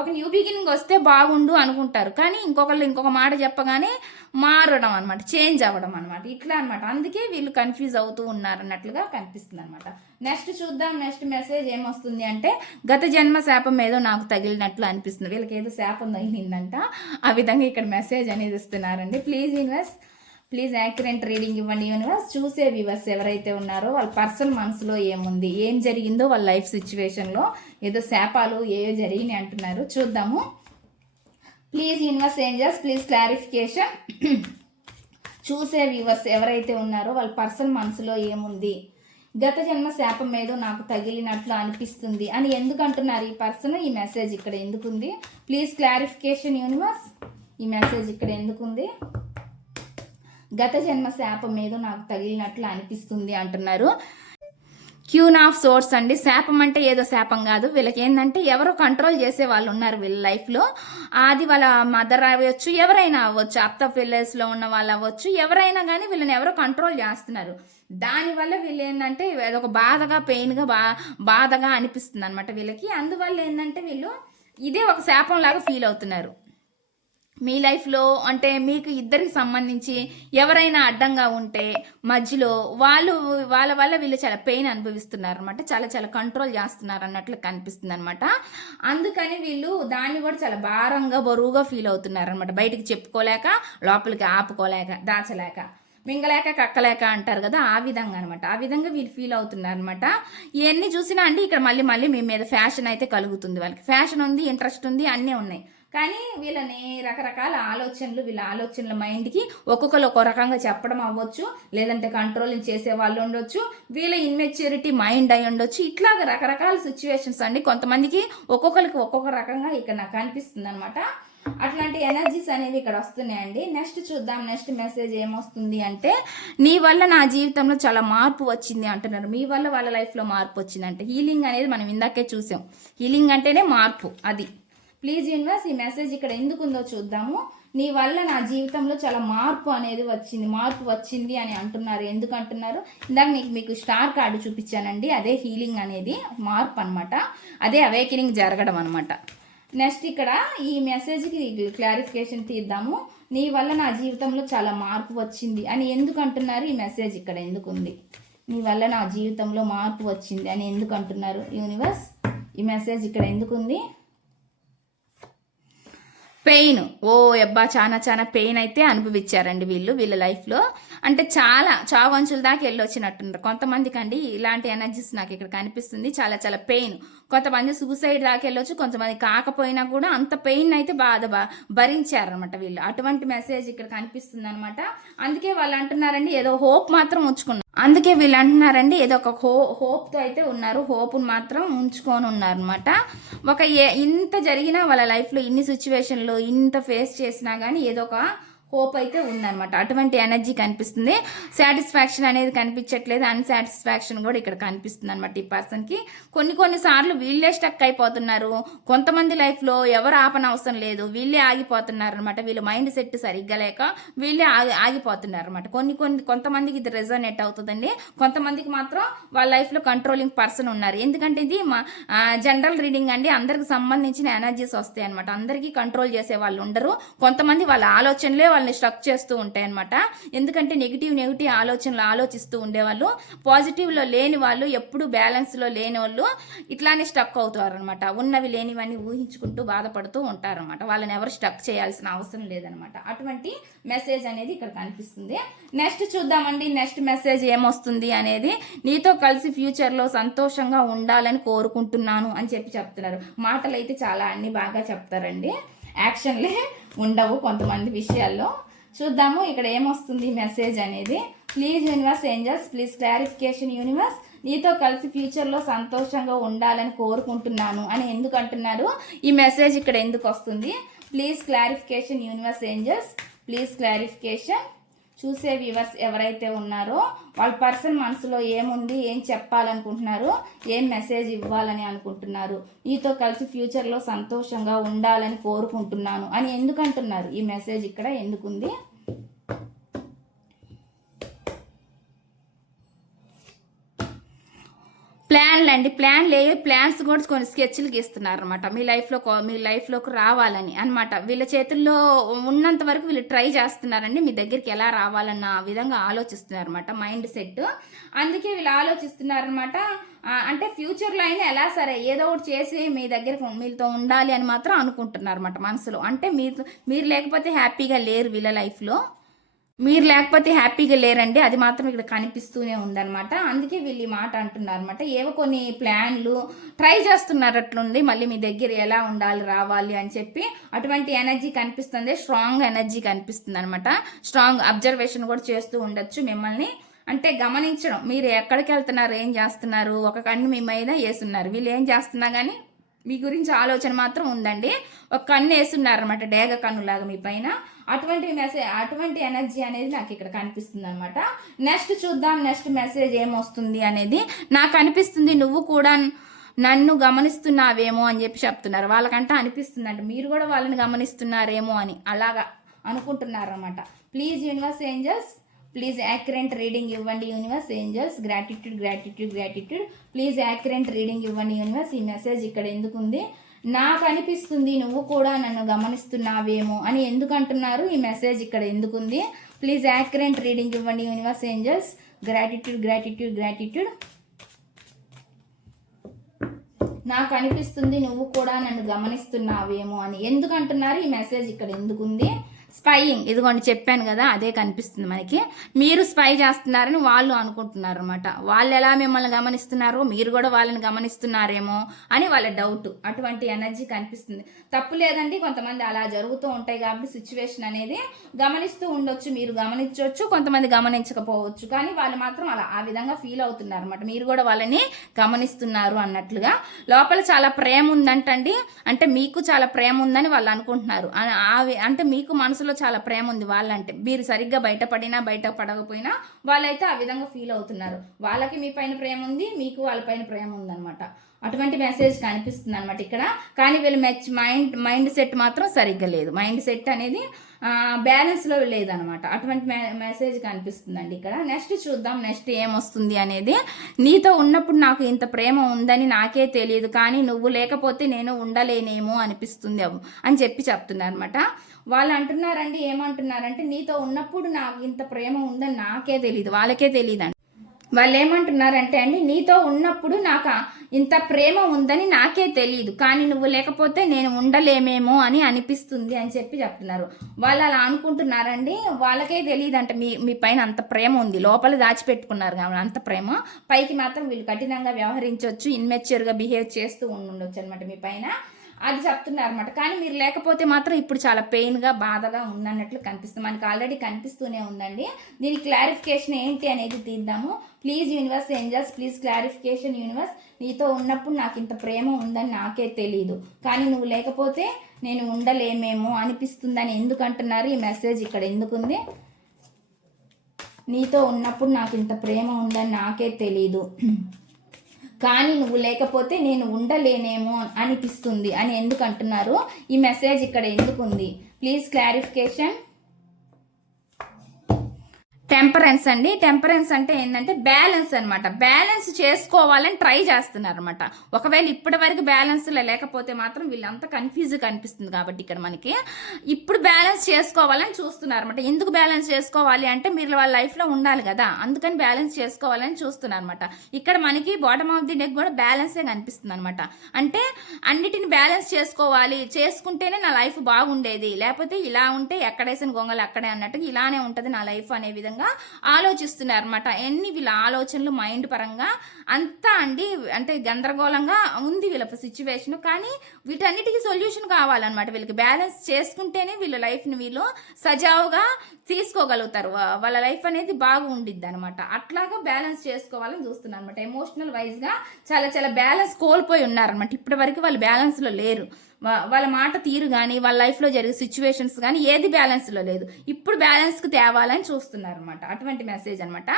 ఒక న్యూ బిగినింగ్ వస్తే బాగుండు అనుకుంటారు. కానీ ఇంకొకళ్ళు ఇంకొక మాట చెప్పగానే మారడం అనమాట చేంజ్ అవ్వడం అనమాట ఇట్లా అనమాట అందుకే వీళ్ళు కన్ఫ్యూజ్ అవుతూ ఉన్నారు అన్నట్లుగా కనిపిస్తుంది అనమాట నెక్స్ట్ చూద్దాం. నెక్స్ట్ మెసేజ్ ఏమొస్తుంది అంటే గత జన్మ శాపం ఏదో నాకు తగిలినట్లు అనిపిస్తుంది. వీళ్ళకి ఏదో శాపం తగిలిందంట. ఆ విధంగా ఇక్కడ మెసేజ్ అనేది ఇస్తున్నారండి. Please invest please accurate reading ఇవ్వండి యూనివర్స్. చూసే వ్యూవర్స్ ఎవరైతే ఉన్నారో వాళ్ళ పర్సన్ మనసులో ఏముంది ఏం జరిగిందో వాళ్ళ లైఫ్ సిచ్యువేషన్లో ఏదో శాపాలు ఏవో జరిగినాయి అంటున్నారు. చూద్దాము. Please universe angels please clarification. చూసే వ్యూవర్స్ ఎవరైతే ఉన్నారో వాళ్ళ పర్సన్ మనసులో ఏముంది గత జన్మ శాపం ఏదో నాకు తగిలినట్లు అనిపిస్తుంది అని ఎందుకు అంటున్నారు ఈ పర్సన్? ఈ మెసేజ్ ఇక్కడ ఎందుకుంది? Please clarification universe. ఈ మెసేజ్ ఇక్కడ ఎందుకుంది? గత జన్మ శాపం ఏదో నాకు తగిలినట్లు అనిపిస్తుంది అంటున్నారు. క్యూన్ ఆఫ్ సోర్స్ అండి. శాపం అంటే ఏదో శాపం కాదు. వీళ్ళకి ఏంటంటే ఎవరో కంట్రోల్ చేసే వాళ్ళు ఉన్నారు వీళ్ళ లైఫ్లో అది వాళ్ళ మదర్ అవ్వచ్చు ఎవరైనా అవ్వచ్చు అత్త పిల్లర్స్లో ఉన్న వాళ్ళు అవ్వచ్చు ఎవరైనా కానీ వీళ్ళని ఎవరో కంట్రోల్ చేస్తున్నారు. దానివల్ల వీళ్ళు ఏంటంటే ఒక బాధగా పెయిన్గా బా బాధగా అనిపిస్తుంది అనమాట వీళ్ళకి. అందువల్ల ఏంటంటే వీళ్ళు ఇదే ఒక శాపం లాగా ఫీల్ అవుతున్నారు. మీ లైఫ్లో అంటే మీకు ఇద్దరికి సంబంధించి ఎవరైనా అడ్డంగా ఉంటే మధ్యలో వాళ్ళు వాళ్ళ వల్ల వీళ్ళు చాలా పెయిన్ అనుభవిస్తున్నారు అనమాట చాలా చాలా కంట్రోల్ చేస్తున్నారు అన్నట్లు కనిపిస్తుంది అనమాట అందుకని వీళ్ళు దాన్ని కూడా చాలా భారంగా బరువుగా ఫీల్ అవుతున్నారు అనమాట బయటికి చెప్పుకోలేక లోపలికి ఆపుకోలేక దాచలేక మింగలేక కక్కలేక అంటారు కదా ఆ విధంగా అనమాట ఆ విధంగా వీళ్ళు ఫీల్ అవుతున్నారు అనమాట ఇవన్నీ చూసినా అండి ఇక్కడ మళ్ళీ మళ్ళీ మీ మీద ఫ్యాషన్ అయితే కలుగుతుంది వాళ్ళకి. ఫ్యాషన్ ఉంది ఇంట్రెస్ట్ ఉంది అన్నీ ఉన్నాయి. కానీ వీళ్ళని రకరకాల ఆలోచనలు వీళ్ళ ఆలోచనల మైండ్కి ఒక్కొక్కరు ఒక్కో రకంగా చెప్పడం అవ్వచ్చు లేదంటే కంట్రోలింగ్ చేసే వాళ్ళు ఉండొచ్చు వీళ్ళ ఇన్మెచ్యూరిటీ మైండ్ అయి ఉండొచ్చు. ఇట్లాగ రకరకాల సిచ్యువేషన్స్ అండి. కొంతమందికి ఒక్కొక్కరికి ఒక్కొక్క రకంగా ఇక్కడ నాకు కనిపిస్తుంది అనమాట అట్లాంటి ఎనర్జీస్ అనేవి ఇక్కడ వస్తున్నాయండి. నెక్స్ట్ చూద్దాం. నెక్స్ట్ మెసేజ్ ఏమొస్తుంది అంటే నీ వల్ల నా జీవితంలో చాలా మార్పు వచ్చింది అంటున్నారు. మీ వల్ల వాళ్ళ లైఫ్లో మార్పు వచ్చిందంటే హీలింగ్ అనేది మనం ఇందాకే చూసాం. హీలింగ్ అంటేనే మార్పు అది. ప్లీజ్ యూనివర్స్ ఈ మెసేజ్ ఇక్కడ ఎందుకు ఉందో చూద్దాము. నీ వల్ల నా జీవితంలో చాలా మార్పు అనేది వచ్చింది మార్పు వచ్చింది అని అంటున్నారు. ఎందుకు అంటున్నారు ఇందాక మీకు మీకు స్టార్ కార్డు చూపించానండి. అదే హీలింగ్ అనేది మార్పు అనమాట అదే అవేకినింగ్ జరగడం అనమాట నెక్స్ట్ ఇక్కడ ఈ మెసేజ్కి క్లారిఫికేషన్ తీద్దాము. నీ వల్ల నా జీవితంలో చాలా మార్పు వచ్చింది అని ఎందుకు అంటున్నారు ఈ మెసేజ్ ఇక్కడ ఎందుకు ఉంది నీ వల్ల నా జీవితంలో మార్పు వచ్చింది అని ఎందుకు అంటున్నారు యూనివర్స్ ఈ మెసేజ్ ఇక్కడ ఎందుకు ఉంది పెయిన్. ఓ అబ్బా చాలా చాలా పెయిన్ అయితే అనుభవించారండి వీళ్ళు వీళ్ళ లైఫ్లో అంటే చాలా చావంచుల దాకా వెళ్ళొచ్చినట్టున్నారు. కొంతమందికి అండి ఇలాంటి ఎనర్జీస్ నాకు ఇక్కడ కనిపిస్తుంది. చాలా చాలా పెయిన్. కొంతమంది సూసైడ్ దాకా వెళ్ళొచ్చు కొంతమంది కాకపోయినా కూడా అంత పెయిన్ అయితే బాధ భరించారనమాట వీళ్ళు. అటువంటి మెసేజ్ ఇక్కడ కనిపిస్తుంది అనమాట అందుకే వాళ్ళు అంటున్నారండి ఏదో హోప్ మాత్రం ఉంచుకున్నారు. అందుకే వీళ్ళు అంటున్నారండి ఏదో ఒక హో హోప్తో అయితే ఉన్నారు. హోప్ను మాత్రం ఉంచుకొని ఉన్నారనమాట ఒక ఏ ఇంత జరిగినా వాళ్ళ లైఫ్లో ఇన్ని సిచ్యువేషన్లు ఇంత ఫేస్ చేసినా కానీ ఏదో ఒక హోప్ అయితే ఉందన్నమాట. అటువంటి ఎనర్జీ కనిపిస్తుంది. సాటిస్ఫాక్షన్ అనేది కనిపించట్లేదు. అన్సాటిస్ఫాక్షన్ కూడా ఇక్కడ కనిపిస్తుంది అనమాట ఈ పర్సన్కి కొన్ని కొన్నిసార్లు వీళ్ళే స్టక్ అయిపోతున్నారు. కొంతమంది లైఫ్లో ఎవరు ఆపన అవసరం లేదు. వీళ్ళే ఆగిపోతున్నారు అనమాట వీళ్ళ మైండ్ సెట్ సరిగ్గా లేక వీళ్ళే ఆగి ఆగిపోతున్నారు అనమాట కొన్ని కొన్ని కొంతమందికి ఇది రెజనేట్ అవుతుందండి. కొంతమందికి మాత్రం వాళ్ళ లైఫ్లో కంట్రోలింగ్ పర్సన్ ఉన్నారు. ఎందుకంటే ఇది మా జనరల్ రీడింగ్ అండి. అందరికి సంబంధించిన ఎనర్జీస్ వస్తాయి అనమాట అందరికీ కంట్రోల్ చేసే వాళ్ళు ఉండరు. కొంతమంది వాళ్ళ ఆలోచనలే వాళ్ళని స్ట్రక్ చేస్తూ ఉంటాయి అనమాట ఎందుకంటే నెగిటివ్ నెగిటివ్ ఆలోచనలు ఆలోచిస్తూ ఉండేవాళ్ళు. పాజిటివ్లో లేని వాళ్ళు ఎప్పుడు బ్యాలెన్స్లో లేని వాళ్ళు ఇట్లానే స్టక్ అవుతారు అనమాట ఉన్నవి లేనివన్నీ ఊహించుకుంటూ బాధపడుతూ ఉంటారనమాట వాళ్ళని ఎవరు స్టక్ చేయాల్సిన అవసరం లేదనమాట అటువంటి మెసేజ్ అనేది ఇక్కడ కనిపిస్తుంది. నెక్స్ట్ చూద్దామండి. నెక్స్ట్ మెసేజ్ ఏమొస్తుంది అనేది నీతో కలిసి ఫ్యూచర్లో సంతోషంగా ఉండాలని కోరుకుంటున్నాను అని చెప్పి చెప్తున్నారు. మాటలు అయితే చాలా అన్ని బాగా చెప్తారండి. యాక్షన్లే ఉండవు కొంతమంది విషయాల్లో. చూద్దాము ఇక్కడ ఏమొస్తుంది మెసేజ్ అనేది. Please universe angels please clarification universe నీతో కలిసి ఫ్యూచర్లో సంతోషంగా ఉండాలని కోరుకుంటున్నాను అని ఎందుకు అంటున్నారు? ఈ మెసేజ్ ఇక్కడ ఎందుకు వస్తుంది? Please clarification universe angels please clarification చూసే వ్యూవర్స్ ఎవరైతే ఉన్నారో వాళ్ళ పర్సన్ మనసులో ఏముంది ఏం చెప్పాలనుకుంటున్నారు ఏం మెసేజ్ ఇవ్వాలని అనుకుంటున్నారు మీతో కలిసి ఫ్యూచర్లో సంతోషంగా ఉండాలని కోరుకుంటున్నాను అని ఎందుకంటున్నారు? ఈ మెసేజ్ ఇక్కడ ఎందుకుంది? ప్లాన్లు అండి ప్లాన్లు ఏ ప్లాన్స్ కూడా కొన్ని స్కెచ్లు గీస్తున్నారు అనమాట మీ లైఫ్లో మీ లైఫ్లోకి రావాలని అనమాట వీళ్ళ చేతుల్లో ఉన్నంత వరకు వీళ్ళు ట్రై చేస్తున్నారండి. మీ దగ్గరికి ఎలా రావాలన్న విధంగా ఆలోచిస్తున్నారు అనమాట మైండ్ సెట్. అందుకే వీళ్ళు ఆలోచిస్తున్నారనమాట అంటే ఫ్యూచర్లో అయినా ఎలా సరే ఏదో ఒకటి చేసి మీ దగ్గర మీతో ఉండాలి అని మాత్రం అనుకుంటున్నారు అనమాట మనసులో. అంటే మీరు మీరు లేకపోతే హ్యాపీగా లేరు వీళ్ళ లైఫ్లో. మీరు లేకపోతే హ్యాపీగా లేరండి. అది మాత్రం ఇక్కడ కనిపిస్తూనే ఉందన్నమాట. అందుకే వీళ్ళు ఈ మాట అంటున్నారు అనమాట ఏవో కొన్ని ప్లాన్లు ట్రై చేస్తున్నట్లుంది మళ్ళీ మీ దగ్గర ఎలా ఉండాలి రావాలి అని చెప్పి అటువంటి ఎనర్జీ కనిపిస్తుంది. స్ట్రాంగ్ ఎనర్జీ కనిపిస్తుంది అనమాట స్ట్రాంగ్ అబ్జర్వేషన్ కూడా చేస్తూ ఉండొచ్చు మిమ్మల్ని. అంటే గమనించడం మీరు ఎక్కడికి వెళ్తున్నారు ఏం చేస్తున్నారు? ఒక కన్ను మీ మీద వేస్తున్నారు వీళ్ళు ఏం చేస్తున్నా కానీ మీ గురించి ఆలోచన మాత్రం ఉందండి. ఒక కన్ను వేస్తున్నారనమాట డేగ కన్నులాగా మీ పైన. అటువంటి మెసేజ్ అటువంటి ఎనర్జీ అనేది నాకు ఇక్కడ కనిపిస్తుంది అనమాట నెక్స్ట్ చూద్దాం నెక్స్ట్ మెసేజ్ ఏమొస్తుంది అనేది. నాకు అనిపిస్తుంది నువ్వు కూడా నన్ను గమనిస్తున్నావేమో అని చెప్పి చెప్తున్నారు. వాళ్ళకంటే అనిపిస్తుంది అంటే మీరు కూడా వాళ్ళని గమనిస్తున్నారేమో అని. అలాగా అనుకుంటున్నారన్నమాట. Please universe angels please accurate reading ఇవ్వండి universe angels gratitude gratitude gratitude please accurate reading ఇవ్వండి యూనివర్స్ ఈ మెసేజ్ ఇక్కడ ఎందుకు ఉంది నాకు అనిపిస్తుంది నువ్వు కూడా నన్ను గమనిస్తున్నావేమో అని ఎందుకు అంటున్నారు ఈ మెసేజ్ ఇక్కడ ఎందుకుంది? ప్లీజ్ యాక్రెంట్ రీడింగ్ ఇవ్వండి universe angels gratitude gratitude gratitude నాకు అనిపిస్తుంది నువ్వు కూడా నన్ను గమనిస్తున్నావేమో అని ఎందుకు అంటున్నారు ఈ మెసేజ్ ఇక్కడ ఎందుకుంది? స్పైయింగ్. ఇదిగోండి చెప్పాను కదా అదే కనిపిస్తుంది మనకి. మీరు స్పై చేస్తున్నారని వాళ్ళు అనుకుంటున్నారు అనమాట వాళ్ళు ఎలా మిమ్మల్ని గమనిస్తున్నారో మీరు కూడా వాళ్ళని గమనిస్తున్నారేమో అని వాళ్ళ డౌట్ అటువంటి ఎనర్జీ కనిపిస్తుంది. తప్పు లేదండి కొంతమంది అలా జరుగుతూ ఉంటాయి కాబట్టి సిచ్యువేషన్ అనేది గమనిస్తూ ఉండొచ్చు మీరు గమనించవచ్చు కొంతమంది గమనించకపోవచ్చు. కానీ వాళ్ళు మాత్రం అలా ఆ విధంగా ఫీల్ అవుతున్నారు అనమాట మీరు కూడా వాళ్ళని గమనిస్తున్నారు అన్నట్లుగా. లోపల చాలా ప్రేమ ఉందంటండి. అంటే మీకు చాలా ప్రేమ ఉందని వాళ్ళు అనుకుంటున్నారు. అంటే మీకు మనసు మనసులో చాలా ప్రేమ ఉంది వాళ్ళంటే. మీరు సరిగ్గా బయటపడినా బయట పడకపోయినా వాళ్ళైతే ఆ విధంగా ఫీల్ అవుతున్నారు. వాళ్ళకి మీ పైన ప్రేమ ఉంది మీకు వాళ్ళ పైన ప్రేమ ఉందన్నమాట. అటువంటి మెసేజ్ కనిపిస్తుంది అనమాట ఇక్కడ. కానీ వీళ్ళు మెచ్ మైండ్ మైండ్ సెట్ మాత్రం సరిగ్గా లేదు. మైండ్ సెట్ అనేది బ్యాలెన్స్లో లేదనమాట అటువంటి మెసేజ్ కనిపిస్తుందండి ఇక్కడ. నెక్స్ట్ చూద్దాం నెక్స్ట్ ఏమొస్తుంది అనేది. నీతో ఉన్నప్పుడు నాకు ఇంత ప్రేమ ఉందని నాకే తెలియదు కానీ నువ్వు లేకపోతే నేను ఉండలేనేమో అనిపిస్తుంది అని చెప్పి చెప్తున్నారు అనమాట వాళ్ళు అంటున్నారండి ఏమంటున్నారంటే నీతో ఉన్నప్పుడు నాకు ఇంత ప్రేమ ఉందని నాకే తెలియదు వాళ్ళకే తెలియదు వాళ్ళు ఏమంటున్నారంటే అండి నీతో ఉన్నప్పుడు నాకు ఇంత ప్రేమ ఉందని నాకే తెలియదు కానీ నువ్వు లేకపోతే నేను ఉండలేమేమో అని అనిపిస్తుంది అని చెప్పి చెప్తున్నారు. వాళ్ళు అలా అనుకుంటున్నారండి వాళ్ళకే తెలియదు అంటే మీ మీ పైన అంత ప్రేమ ఉంది లోపల దాచిపెట్టుకున్నారు కాబట్టి అంత ప్రేమ. పైకి మాత్రం వీళ్ళు కఠినంగా వ్యవహరించవచ్చు ఇన్మెచ్యూర్గా బిహేవ్ చేస్తూ ఉండొచ్చు అనమాట మీ పైన. అది చెప్తున్నారు అనమాట కానీ మీరు లేకపోతే మాత్రం ఇప్పుడు చాలా పెయిన్గా బాధగా ఉందన్నట్లు కనిపిస్తుంది. మనకి ఆల్రెడీ కనిపిస్తూనే ఉందండి. దీని క్లారిఫికేషన్ ఏంటి అనేది తీద్దాము. Please universe angels please clarification universe. నీతో ఉన్నప్పుడు నాకు ఇంత ప్రేమ ఉందని నాకే తెలియదు కానీ నువ్వు లేకపోతే నేను ఉండలేమేమో అనిపిస్తుందని ఎందుకంటున్నారు? ఈ మెసేజ్ ఇక్కడ ఎందుకుంది? నీతో ఉన్నప్పుడు నాకు ఇంత ప్రేమ ఉందని నాకే తెలీదు. కానీ నువ్వు లేకపోతే నేను ఉండలేనేమో అనిపిస్తుంది అని ఎందుకు అంటున్నారు? ఈ మెసేజ్ ఇక్కడ ఎందుకు ఉంది ప్లీజ్ క్లారిఫికేషన్ టెంపరెన్స్ అండి. టెంపరెన్స్ అంటే ఏంటంటే బ్యాలెన్స్ అనమాట బ్యాలెన్స్ చేసుకోవాలని ట్రై చేస్తున్నారు అనమాట ఒకవేళ ఇప్పటి వరకు బ్యాలెన్స్లో లేకపోతే మాత్రం వీళ్ళంతా కన్ఫ్యూజ్గా కనిపిస్తుంది కాబట్టి ఇక్కడ మనకి. ఇప్పుడు బ్యాలెన్స్ చేసుకోవాలని చూస్తున్నారు అనమాట ఎందుకు బ్యాలెన్స్ చేసుకోవాలి అంటే మీరు వాళ్ళ లైఫ్లో ఉండాలి కదా. అందుకని బ్యాలెన్స్ చేసుకోవాలని చూస్తున్నారు అనమాట ఇక్కడ మనకి బాటమ్ ఆఫ్ ది డెక్ కూడా బ్యాలెన్సే కనిపిస్తుంది అనమాట అంటే అన్నిటిని బ్యాలెన్స్ చేసుకోవాలి. చేసుకుంటేనే నా లైఫ్ బాగుండేది. లేకపోతే ఇలా ఉంటే ఎక్కడేసిన గొంగలు అక్కడే అన్నట్టుగా ఇలానే ఉంటుంది నా లైఫ్ అనే విధంగా విధంగా ఆలోచిస్తున్నారు అనమాట ఎన్ని వీళ్ళ ఆలోచనలు మైండ్ పరంగా అంతా అండి అంటే గందరగోళంగా ఉంది వీళ్ళ సిచ్యువేషన్ కానీ వీటన్నిటికీ సొల్యూషన్ కావాలన్నమాట. వీళ్ళకి బ్యాలెన్స్ చేసుకుంటేనే వీళ్ళ లైఫ్ని వీళ్ళు సజావుగా తీసుకోగలుగుతారు. వాళ్ళ లైఫ్ అనేది బాగుండిద్ది అనమాట అట్లాగా బ్యాలెన్స్ చేసుకోవాలని చూస్తున్నారు అనమాట ఎమోషనల్ వైజ్గా చాలా చాలా బ్యాలెన్స్ కోల్పోయి ఉన్నారనమాట ఇప్పటి వరకు వాళ్ళు బ్యాలెన్స్లో లేరు. వాళ్ళ మాట తీరు కానీ వాళ్ళ లైఫ్లో జరిగే సిచ్యువేషన్స్ కానీ ఏది బ్యాలెన్స్లో లేదు. ఇప్పుడు బ్యాలెన్స్కి తేవాలని చూస్తున్నారు అనమాట అటువంటి మెసేజ్ అనమాట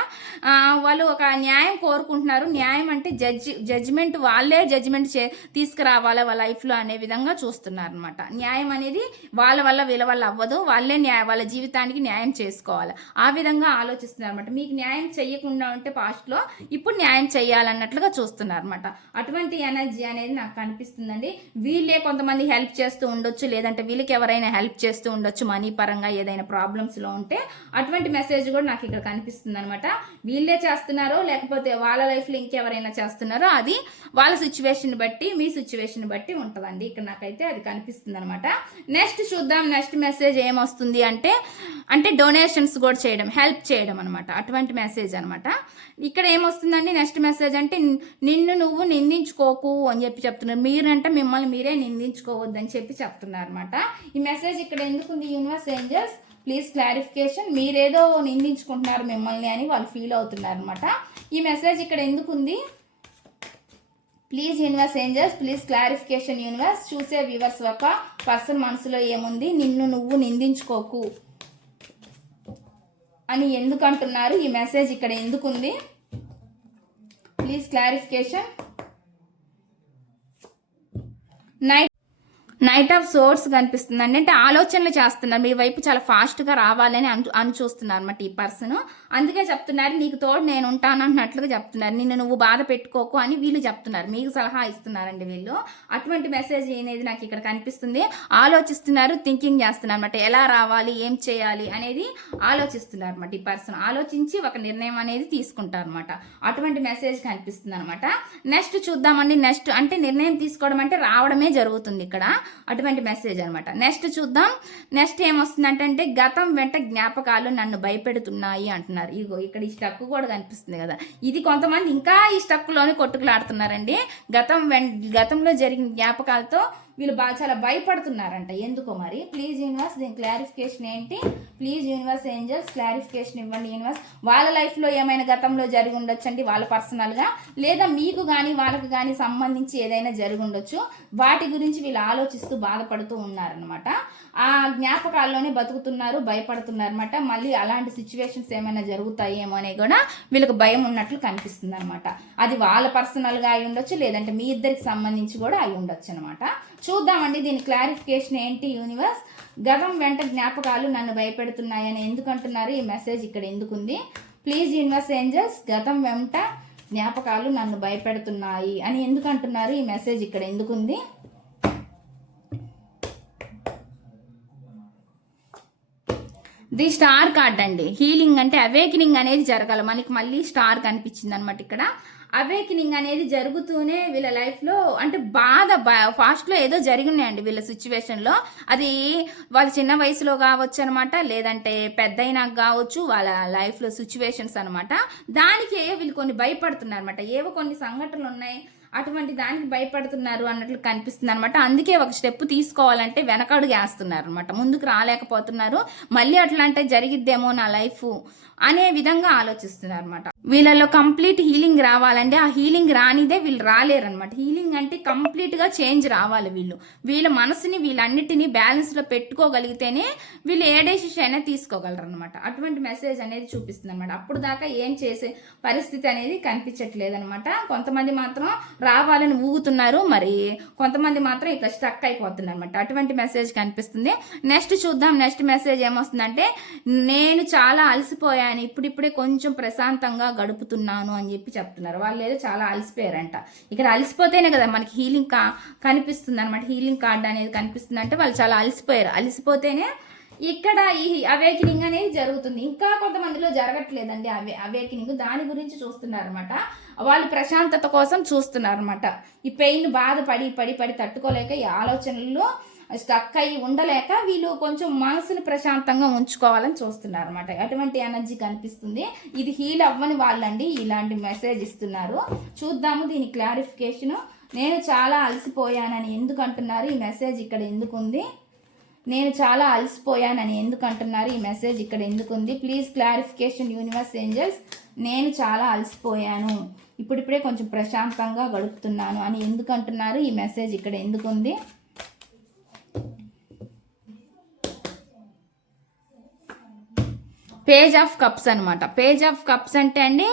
వాళ్ళు ఒక న్యాయం కోరుకుంటున్నారు. న్యాయం అంటే జడ్జి జడ్జిమెంట్ వాళ్ళే జడ్జిమెంట్ చే తీసుకురావాలా వాళ్ళ లైఫ్లో అనే విధంగా చూస్తున్నారు అనమాట న్యాయం అనేది వాళ్ళ వల్ల వీళ్ళ వల్ల అవ్వదు. వాళ్ళే న్యాయ వాళ్ళ జీవితానికి న్యాయం చేసుకోవాలి. ఆ విధంగా ఆలోచిస్తున్నారు అనమాట మీకు న్యాయం చేయకుండా ఉంటే పాస్ట్లో ఇప్పుడు న్యాయం చేయాలన్నట్లుగా చూస్తున్నారు అనమాట అటువంటి ఎనర్జీ అనేది నాకు కనిపిస్తుందండి. వీళ్ళే కొంతమంది హెల్ప్ చేస్తూ ఉండొచ్చు లేదంటే వీళ్ళకి ఎవరైనా హెల్ప్ చేస్తూ ఉండొచ్చు మనీ పరంగా ఏదైనా ప్రాబ్లమ్స్లో ఉంటే అటువంటి మెసేజ్ కూడా నాకు ఇక్కడ కనిపిస్తుంది అనమాట వీళ్ళే చేస్తున్నారో లేకపోతే వాళ్ళ లైఫ్లో ఇంకెవరైనా చేస్తున్నారో అది వాళ్ళ సిచ్యువేషన్ బట్టి మీ సిచ్యువేషన్ బట్టి ఉంటుందండి. ఇక్కడ నాకైతే అది కనిపిస్తుంది అనమాట నెక్స్ట్ చూద్దాం నెక్స్ట్ మెసేజ్ ఏమొస్తుంది అంటే అంటే డొనేషన్స్ కూడా చేయడం హెల్ప్ చేయడం అనమాట అటువంటి మెసేజ్ అనమాట ఇక్కడ ఏమొస్తుందండి నెక్స్ట్ మెసేజ్ అంటే నిన్ను నువ్వు నిందించుకోకు అని చెప్పి చెప్తున్నారు. మీరంటే మిమ్మల్ని మీరే నిందించుకోవద్దని చెప్పి చెప్తున్నారు అనమాట ఈ మెసేజ్ ఇక్కడ ఎందుకుంది యూనివర్స్ ఏంజల్స్ ప్లీజ్ క్లారిఫికేషన్ మీరేదో నిందించుకుంటున్నారు మిమ్మల్ని అని వాళ్ళు ఫీల్ అవుతున్నారు అనమాట ఈ మెసేజ్ ఇక్కడ ఎందుకుంది? Please universe angels please clarification universe చూసే వ్యూవర్స్ ఒక పర్సన్ మనసులో ఏముంది? నిన్ను నువ్వు నిందించుకోకు అని ఎందుకు అంటున్నారు ఈ మెసేజ్ ఇక్కడ ఎందుకుంది? Please clarification knight knight of swords కనిపిస్తుందండి. అంటే ఆలోచనలు చేస్తున్నారు. మీ వైపు చాలా ఫాస్ట్గా రావాలని అను అని చూస్తున్నారు అనమాట ఈ పర్సన్ అందుకే చెప్తున్నారు నీకు తోడు నేను ఉంటాను అన్నట్లుగా చెప్తున్నారు. నిన్ను నువ్వు బాధ పెట్టుకోకు అని వీళ్ళు చెప్తున్నారు. మీకు సలహా ఇస్తున్నారండి వీళ్ళు. అటువంటి మెసేజ్ అనేది నాకు ఇక్కడ కనిపిస్తుంది. ఆలోచిస్తున్నారు థింకింగ్ చేస్తున్నారు అనమాట ఎలా రావాలి ఏం చేయాలి అనేది ఆలోచిస్తున్నారు అనమాట ఈ పర్సన్ ఆలోచించి ఒక నిర్ణయం అనేది తీసుకుంటారు అనమాట అటువంటి మెసేజ్ కనిపిస్తుంది అనమాట నెక్స్ట్ చూద్దామండి. నెక్స్ట్ అంటే నిర్ణయం తీసుకోవడం అంటే రావడమే జరుగుతుంది ఇక్కడ. అటువంటి మెసేజ్ అనమాట. నెక్స్ట్ చూద్దాం. నెక్స్ట్ ఏమొస్తుందంటే అంటే గతం వెంట జ్ఞాపకాలు నన్ను భయపెడుతున్నాయి అంటున్నారు. ఇగో ఇక్కడ ఈ స్టక్ కూడా కనిపిస్తుంది కదా. ఇది కొంతమంది ఇంకా ఈ స్టక్లోనే కొట్టుకులాడుతున్నారండి. గతం వెం గతంలో జరిగిన జ్ఞాపకాలతో వీళ్ళు బాగా చాలా భయపడుతున్నారంట. ఎందుకో మరి? ప్లీజ్ యూనివర్స్ దీని క్లారిఫికేషన్ ఏంటి? ప్లీజ్ యూనివర్స్ ఏంజల్స్ క్లారిఫికేషన్ ఇవ్వండి యూనివర్స్. వాళ్ళ లైఫ్లో ఏమైనా గతంలో జరిగి ఉండొచ్చండి వాళ్ళ పర్సనల్గా? లేదా మీకు కానీ వాళ్ళకు కానీ సంబంధించి ఏదైనా జరిగి ఉండొచ్చు? వాటి గురించి వీళ్ళు ఆలోచిస్తూ బాధపడుతూ ఉన్నారనమాట ఆ జ్ఞాపకాల్లోనే బతుకుతున్నారు భయపడుతున్నారు అనమాట మళ్ళీ అలాంటి సిచ్యువేషన్స్ ఏమైనా జరుగుతాయేమో అని కూడా వీళ్ళకి భయం ఉన్నట్లు కనిపిస్తుంది అనమాట అది వాళ్ళ పర్సనల్గా అయి ఉండొచ్చు లేదంటే మీ ఇద్దరికి సంబంధించి కూడా అయి ఉండొచ్చు అనమాట చూద్దామండి దీని క్లారిఫికేషన్ ఏంటి యూనివర్స్? గతం వెంట జ్ఞాపకాలు నన్ను భయపెడుతున్నాయని ఎందుకంటున్నారు? ఈ మెసేజ్ ఇక్కడ ఎందుకుంది? ప్లీజ్ యూనివర్స్ ఏంజల్స్ గతం వెంట జ్ఞాపకాలు నన్ను భయపెడుతున్నాయి అని ఎందుకంటున్నారు? ఈ మెసేజ్ ఇక్కడ ఎందుకుంది? ది స్టార్ కార్డ్ అండి. హీలింగ్ అంటే అవేకినింగ్ అనేది జరగాలి. మనకి మళ్ళీ స్టార్ కనిపించింది అనమాట ఇక్కడ. అవేకినింగ్ అనేది జరుగుతూనే వీళ్ళ లైఫ్లో అంటే బాధ ఫాస్ట్లో ఏదో జరిగినాయండి వీళ్ళ సిచ్యువేషన్లో అది వాళ్ళ చిన్న వయసులో కావచ్చు అనమాట లేదంటే పెద్ద అయినాక కావచ్చు వాళ్ళ లైఫ్లో సిచ్యువేషన్స్ అనమాట దానికి వీళ్ళు కొన్ని భయపడుతున్నారు అనమాట ఏవో కొన్ని సంఘటనలు ఉన్నాయి. అటువంటి దానికి భయపడుతున్నారు అన్నట్లు కనిపిస్తుంది అనమాట అందుకే ఒక స్టెప్ తీసుకోవాలంటే వెనకడుగు వేస్తున్నారు అనమాట ముందుకు రాలేకపోతున్నారు. మళ్ళీ అట్లాంటి జరిగిద్దేమో నా లైఫ్. అనే విధంగా ఆలోచిస్తున్నారు అనమాట వీళ్ళలో కంప్లీట్ హీలింగ్ రావాలంటే ఆ హీలింగ్ రానిదే వీళ్ళు రాలేరు అనమాట హీలింగ్ అంటే కంప్లీట్గా చేంజ్ రావాలి వీళ్ళు. వీళ్ళ మనసుని వీళ్ళన్నిటినీ బ్యాలెన్స్లో పెట్టుకోగలిగితేనే వీళ్ళు ఏ డెసిషన్ అయినా తీసుకోగలరు అనమాట అటువంటి మెసేజ్ అనేది చూపిస్తుంది అనమాట అప్పుడు దాకా ఏం చేసే పరిస్థితి అనేది కనిపించట్లేదు అనమాట కొంతమంది మాత్రం రావాలని ఊగుతున్నారు. మరి కొంతమంది మాత్రం ఇట్లా స్టక్ అయిపోతున్నారు అనమాట అటువంటి మెసేజ్ కనిపిస్తుంది. నెక్స్ట్ చూద్దాం. నెక్స్ట్ మెసేజ్ ఏమొస్తుందంటే నేను చాలా అలసిపోయాను ఇప్పుడిప్పుడే కొంచెం ప్రశాంతంగా గడుపుతున్నాను అని చెప్పి చెప్తున్నారు. వాళ్ళు ఏదో చాలా అలసిపోయారంట. ఇక్కడ అలసిపోతేనే కదా మనకి హీలింగ్ కా కనిపిస్తుంది అనమాట హీలింగ్ కార్డ్ అనేది కనిపిస్తుంది అంటే వాళ్ళు చాలా అలసిపోయారు. అలసిపోతేనే ఇక్కడ ఈ అవేకినింగ్ అనేది జరుగుతుంది. ఇంకా కొంతమందిలో జరగట్లేదండి అవే అవేకినింగ్. దాని గురించి చూస్తున్నారు అనమాట వాళ్ళు ప్రశాంతత కోసం చూస్తున్నారు అనమాట ఈ పెయిన్ బాధ పడి పడి పడి తట్టుకోలేక ఈ ఆలోచనల్లో స్టక్ అయ్యి ఉండలేక వీళ్ళు కొంచెం మనసుని ప్రశాంతంగా ఉంచుకోవాలని చూస్తున్నారు అనమాట అటువంటి ఎనర్జీ కనిపిస్తుంది. ఇది హీల్ అవ్వని వాళ్ళండి ఇలాంటి మెసేజ్ ఇస్తున్నారు. చూద్దాము దీని క్లారిఫికేషను. నేను చాలా అలసిపోయానని ఎందుకు అంటున్నారు ఈ మెసేజ్ ఇక్కడ ఎందుకు ఉంది నేను చాలా అలసిపోయానని ఎందుకు అంటున్నారు ఈ మెసేజ్ ఇక్కడ ఎందుకు ఉంది ప్లీజ్ క్లారిఫికేషన్ యూనివర్స్ ఏంజల్స్. నేను చాలా అలసిపోయాను. ఇప్పుడిప్పుడే కొంచెం ప్రశాంతంగా గడుపుతున్నాను అని ఎందుకు అంటున్నారు ఈ మెసేజ్ ఇక్కడ ఎందుకు ఉంది పేజ్ ఆఫ్ కప్స్ అనమాట పేజ్ ఆఫ్ కప్స్ అంటే అండి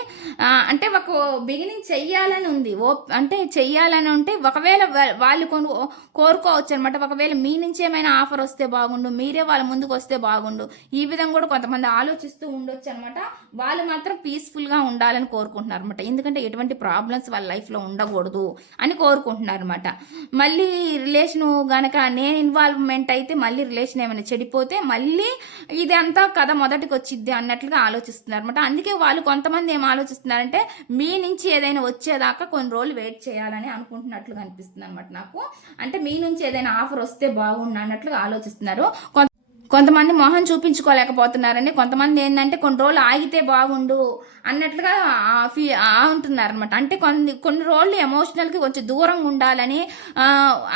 అంటే ఒక బిగినింగ్ చెయ్యాలని ఉంది. ఓ అంటే చెయ్యాలని ఉంటే ఒకవేళ వాళ్ళు కొను కోరుకోవచ్చు అనమాట ఒకవేళ మీ నుంచి ఏమైనా ఆఫర్ వస్తే బాగుండు మీరే వాళ్ళ ముందుకు వస్తే బాగుండు ఈ విధంగా కూడా కొంతమంది ఆలోచిస్తూ ఉండొచ్చు అనమాట వాళ్ళు మాత్రం పీస్ఫుల్గా ఉండాలని కోరుకుంటున్నారు అనమాట ఎందుకంటే ఎటువంటి ప్రాబ్లమ్స్ వాళ్ళ లైఫ్లో ఉండకూడదు అని కోరుకుంటున్నారు అనమాట మళ్ళీ రిలేషను గనక నేను ఇన్వాల్వ్మెంట్ అయితే మళ్ళీ రిలేషన్ ఏమైనా చెడిపోతే మళ్ళీ ఇదంతా కథ మొదటికి వచ్చిద్ది అన్నట్లుగా ఆలోచిస్తున్నారు అనమాట అందుకే వాళ్ళు కొంతమంది ఏం ఆలోచిస్తున్నారంటే మీ నుంచి ఏదైనా వచ్చేదాకా కొన్ని రోజులు వెయిట్ చేయాలని అనుకుంటున్నట్లుగా అనిపిస్తుంది అనమాట నాకు. అంటే మీ నుంచి ఏదైనా ఆఫర్ వస్తే బాగుండు అన్నట్లుగా ఆలోచిస్తున్నారు. కొంత కొంతమంది మొహం చూపించుకోలేకపోతున్నారండి కొంతమంది ఏంటంటే కొన్ని రోజులు ఆగితే బాగుండు అన్నట్లుగా ఫీ ఉంటున్నారు అనమాట అంటే కొన్ని కొన్ని రోజులు ఎమోషనల్కి కొంచెం దూరంగా ఉండాలని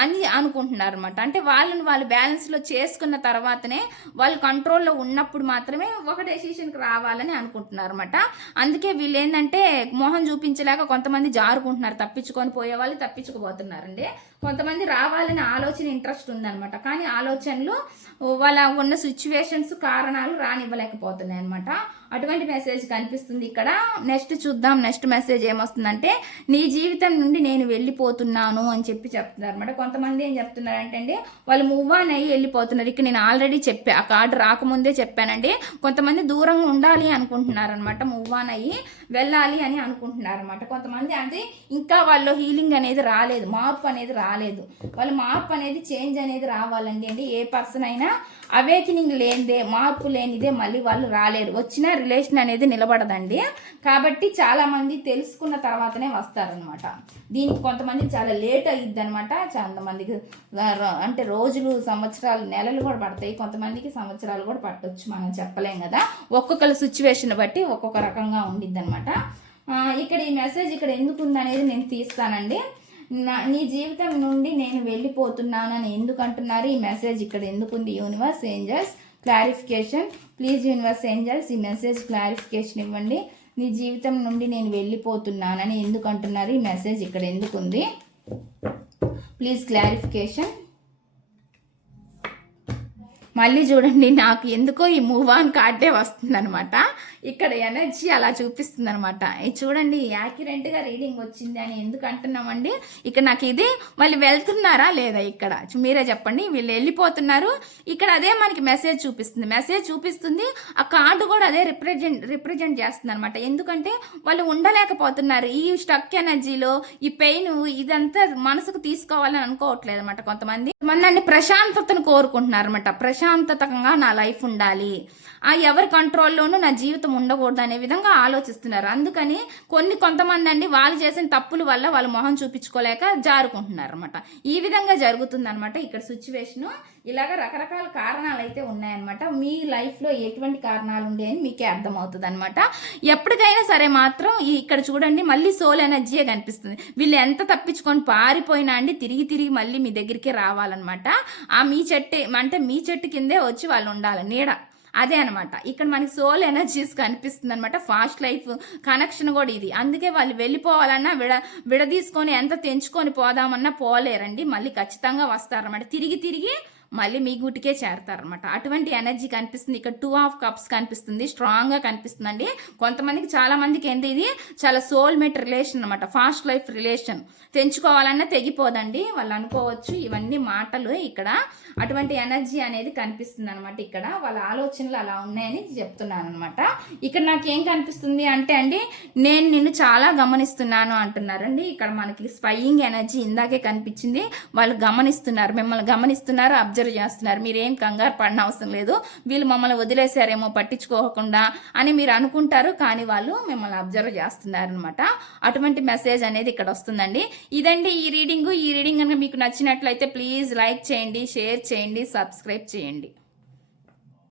అని అనుకుంటున్నారు అనమాట అంటే వాళ్ళని వాళ్ళు బ్యాలెన్స్లో చేసుకున్న తర్వాతనే వాళ్ళు కంట్రోల్లో ఉన్నప్పుడు మాత్రమే ఒక డెసిషన్కి రావాలని అనుకుంటున్నారు అనమాట అందుకే వీళ్ళు ఏంటంటే మొహం చూపించలేక కొంతమంది జారుకుంటున్నారు తప్పించుకొని పోయే వాళ్ళు తప్పించుకోబోతున్నారండి కొంతమంది రావాలని ఆలోచన ఇంట్రెస్ట్ ఉందనమాట కానీ ఆలోచనలు వాళ్ళ ఉన్న సిచ్యువేషన్స్ కారణాలు రానివ్వలేకపోతున్నాయి అనమాట అటువంటి మెసేజ్ కనిపిస్తుంది ఇక్కడ. నెక్స్ట్ చూద్దాం. నెక్స్ట్ మెసేజ్ ఏమొస్తుందంటే నీ జీవితం నుండి నేను వెళ్ళిపోతున్నాను అని చెప్పి చెప్తున్నారు అనమాట కొంతమంది ఏం చెప్తున్నారంటే అండి వాళ్ళు మూవ్ ఆన్ అయ్యి వెళ్ళిపోతున్నారు. ఇక్కడ నేను ఆల్రెడీ చెప్పా ఆ కార్డు రాకముందే చెప్పానండి. కొంతమంది దూరంగా ఉండాలి అనుకుంటున్నారు అనమాట మూవ్ ఆన్ అయ్యి వెళ్ళాలి అని అనుకుంటున్నారనమాట కొంతమంది అంటే ఇంకా వాళ్ళు హీలింగ్ అనేది రాలేదు మార్పు అనేది రాలేదు. వాళ్ళు మార్పు అనేది చేంజ్ అనేది రావాలండి అండి. ఏ పర్సన్ అయినా అవేకినింగ్ లేనిదే మార్పు లేనిదే మళ్ళీ వాళ్ళు రాలేరు. వచ్చిన రిలేషన్ అనేది నిలబడదండి. కాబట్టి చాలామంది తెలుసుకున్న తర్వాతనే వస్తారనమాట దీనికి కొంతమంది చాలా లేట్ అయ్యిద్ది అనమాట చాలా అంటే రోజులు సంవత్సరాలు నెలలు కూడా పడతాయి. కొంతమందికి సంవత్సరాలు కూడా పట్టొచ్చు మనం చెప్పలేం కదా. ఒక్కొక్కరి సిచ్యువేషన్ బట్టి ఒక్కొక్క రకంగా ఉండిద్ది అనమాట ఇక్కడ ఈ మెసేజ్ ఇక్కడ ఎందుకు ఉందనేది నేను తీస్తానండి. నా నీ జీవితం నుండి నేను వెళ్ళిపోతున్నాను అని ఎందుకు అంటున్నారు ఈ మెసేజ్ ఇక్కడ ఎందుకుంది? Universe angels clarification please universe angels ఈ మెసేజ్ క్లారిఫికేషన్ ఇవ్వండి. నీ జీవితం నుండి నేను వెళ్ళిపోతున్నానని ఎందుకు అంటున్నారు ఈ మెసేజ్ ఇక్కడ ఎందుకు ఉంది ప్లీజ్ క్లారిఫికేషన్ మళ్ళీ చూడండి నాకు ఎందుకో ఈ మూవ్ ఆన్ కార్డే వస్తుందనమాట ఇక్కడ ఎనర్జీ అలా చూపిస్తుంది అనమాట ఇది చూడండి యాక్యురెంట్గా రీడింగ్ వచ్చింది అని ఎందుకు అంటున్నామండి? ఇక్కడ నాకు ఇది మళ్ళీ వెళ్తున్నారా లేదా ఇక్కడ? మీరే చెప్పండి వీళ్ళు వెళ్ళిపోతున్నారు. ఇక్కడ అదే మనకి మెసేజ్ చూపిస్తుంది. మెసేజ్ చూపిస్తుంది ఆ కార్డు కూడా అదే రిప్రజెంట్ రిప్రజెంట్ చేస్తుంది అనమాట ఎందుకంటే వాళ్ళు ఉండలేకపోతున్నారు. ఈ స్టక్ ఎనర్జీలో ఈ పెయిన్ ఇదంతా మనసుకు తీసుకోవాలని అనుకోవట్లేదు అనమాట కొంతమంది కొంతమంది ప్రశాంతతను కోరుకుంటున్నారు అనమాట ప్రశాంతతంగా నా లైఫ్ ఉండాలి. ఆ ఎవరి కంట్రోల్లోనూ నా జీవితం ఉండకూడదు అనే విధంగా ఆలోచిస్తున్నారు. అందుకని కొన్ని కొంతమంది అండి వాళ్ళు చేసిన తప్పుల వల్ల వాళ్ళు మొహం చూపించుకోలేక జారుకుంటున్నారు అనమాట ఈ విధంగా జరుగుతుంది అనమాట ఇక్కడ సిచ్యువేషను ఇలాగ రకరకాల కారణాలు అయితే ఉన్నాయన్నమాట. మీ లైఫ్లో ఎటువంటి కారణాలు ఉండేవి మీకే అర్థమవుతుంది అనమాట ఎప్పటికైనా సరే మాత్రం ఈ ఇక్కడ చూడండి మళ్ళీ సోల్ ఎనర్జీయే కనిపిస్తుంది. వీళ్ళు ఎంత తప్పించుకొని పారిపోయినా అండి తిరిగి తిరిగి మళ్ళీ మీ దగ్గరికి రావాలన్నమాట. ఆ మీ చెట్టు అంటే మీ చెట్టు కిందే వచ్చి వాళ్ళు ఉండాలి నీడ. అదే అనమాట ఇక్కడ మనకి సోల్ ఎనర్జీస్ కనిపిస్తుంది అనమాట ఫాస్ట్ లైఫ్ కనెక్షన్ కూడా ఇది. అందుకే వాళ్ళు వెళ్ళిపోవాలన్నా విడ విడదీసుకొని ఎంత తెంచుకొని పోదామన్నా పోలేరండి. మళ్ళీ ఖచ్చితంగా వస్తారన్నమాట. తిరిగి తిరిగి మళ్ళీ మీ గుటికే చేరతారనమాట అటువంటి ఎనర్జీ కనిపిస్తుంది. ఇక్కడ టూ ఆఫ్ కప్స్ కనిపిస్తుంది. స్ట్రాంగ్గా కనిపిస్తుందండి. కొంతమందికి చాలామందికి ఏంటి ఇది? చాలా సోల్మేట్ రిలేషన్ అనమాట ఫాస్ట్ లైఫ్ రిలేషన్. తెంచుకోవాలన్నా తెగిపోదండి. వాళ్ళు అనుకోవచ్చు ఇవన్నీ మాటలు ఇక్కడ. అటువంటి ఎనర్జీ అనేది కనిపిస్తుంది అనమాట ఇక్కడ. వాళ్ళ ఆలోచనలు అలా ఉన్నాయని చెప్తున్నాను అనమాట ఇక్కడ నాకు ఏం కనిపిస్తుంది అంటే అండి నేను నిన్ను చాలా గమనిస్తున్నాను అంటున్నారండి. ఇక్కడ మనకి స్పయింగ్ ఎనర్జీ ఇందాకే కనిపించింది. వాళ్ళు గమనిస్తున్నారు. మిమ్మల్ని గమనిస్తున్నారు అబ్జర్వ్ టార్చర్ చేస్తున్నారు. మీరు ఏం కంగారు పడిన అవసరం లేదు. వీళ్ళు మమ్మల్ని వదిలేశారేమో పట్టించుకోకుండా అని మీరు అనుకుంటారు. కానీ వాళ్ళు మిమ్మల్ని అబ్జర్వ్ చేస్తున్నారనమాట అటువంటి మెసేజ్ అనేది ఇక్కడ వస్తుందండి. ఇదండి ఈ రీడింగ్. ఈ రీడింగ్ కనుక మీకు నచ్చినట్లయితే ప్లీజ్ లైక్ చేయండి షేర్ చేయండి సబ్స్క్రైబ్ చేయండి.